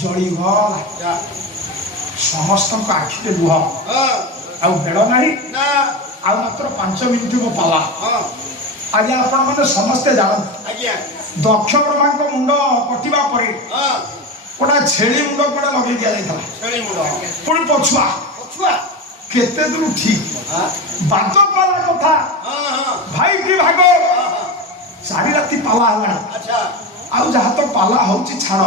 जलीगला समस्त आखिटे लुह आउ बेड़ ना आ मात्र 5 मिनिट मो पाला आज आपण मैंने समस्ते जानते दक्ष ब्रह्मा मुंड कटिवा परे गोटा छेली मुंड गोटे लगे दि जाता पुणी पछुआ केते दूर ठीक बात पाला कथा भाई की भाग सारी राति पाला है आउ जहाँ तो पाला होची छाड़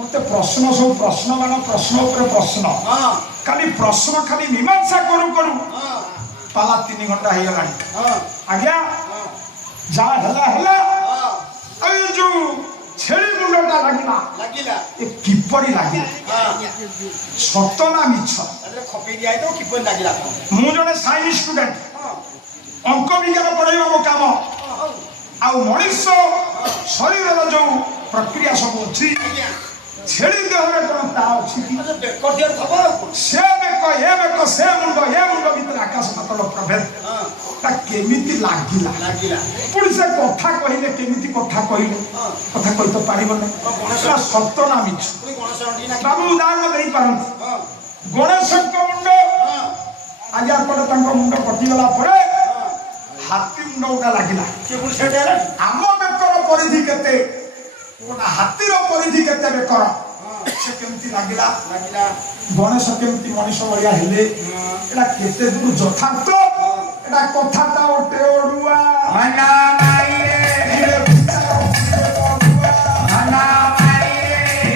मत प्रश्न सब प्रश्न मान प्रश्न उपर प्रश्न खाली प्रश्न खाली मीमांसा करू करू पाला 3 घंटा हो गला आज्ञा जहाँ है जो छेली मुंडा लगिला ये किपरि लागिला सत ना मिछ खपे दिया तो किपरि लागिला मु जने साइंस स्टूडेंट अंक विज्ञान पढ़ाइबा मो काम आ मनुष्य शरीर जो प्रक्रिया सब अच्छी छेली देहरे कोन ता अछि बेकर दियर खबर से बेक ए बेक से मुंड भीतर आकाश पातल प्रभेद ता केमिति लागिला पुणी से कथा कहिले केमिति कथा कहिले कथा कहि तो पारिबो नै सत्य ना मिछ बाबू उदाहरण देई पारंत गणेश मुंड आज आपण तांको मुंड कटि गला परे हाथी मुंड उडा लागिला के पुणी से आम बेकर परिधि केते गोटा हाथीर परिधि केते बेकर से केमती लागिला गणेश केमती मनुष्य भलिया हेले एटा केते दूर यथार्थ एटा कथाटा ओटे ओडुआ मना माई रे मना माई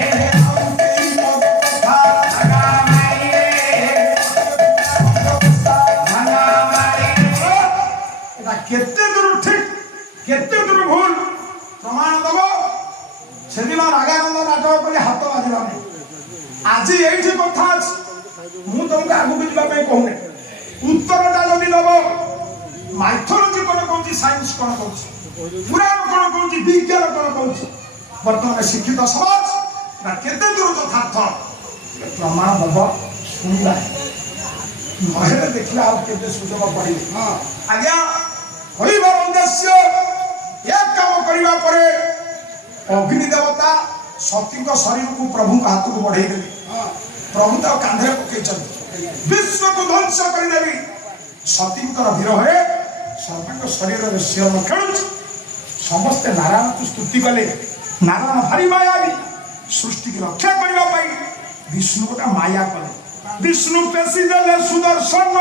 रे कथा मना माई रे मना माई एटा केते दूर ठीक केते दूर भूल प्रमाण दबो सेदिन रागानंद नाटक कर हाथ बाजिला आज ये कथा मु तुमको आगू जावाई कहूने उत्तरटा जदि दब माइथोलोजी कौन कौन साइंस कौन कौन पुराण कौन कौन विज्ञान कौन कौन बर्तमान शिक्षित समाज केते दूर यथार्थ प्रमाण दब शुणा नहे देखला आ केते सुजोग पड़े आज्ञा कहबार उद्देश्य एक काम करबा परे अग्नि देवता सती शरीर को प्रभु का हाथ को बढ़े देवी प्रभु तो कांधे पकई विश्व को ध्वंस करदेवी सती विरह सर्व शरीर में शिव खेलु समस्ते नारायण को स्तुति कले नारायण भारी मायावी सृष्टि की रक्षा करने विष्णु गोटा माया कले विष्णु पेशी देले सुदर्शन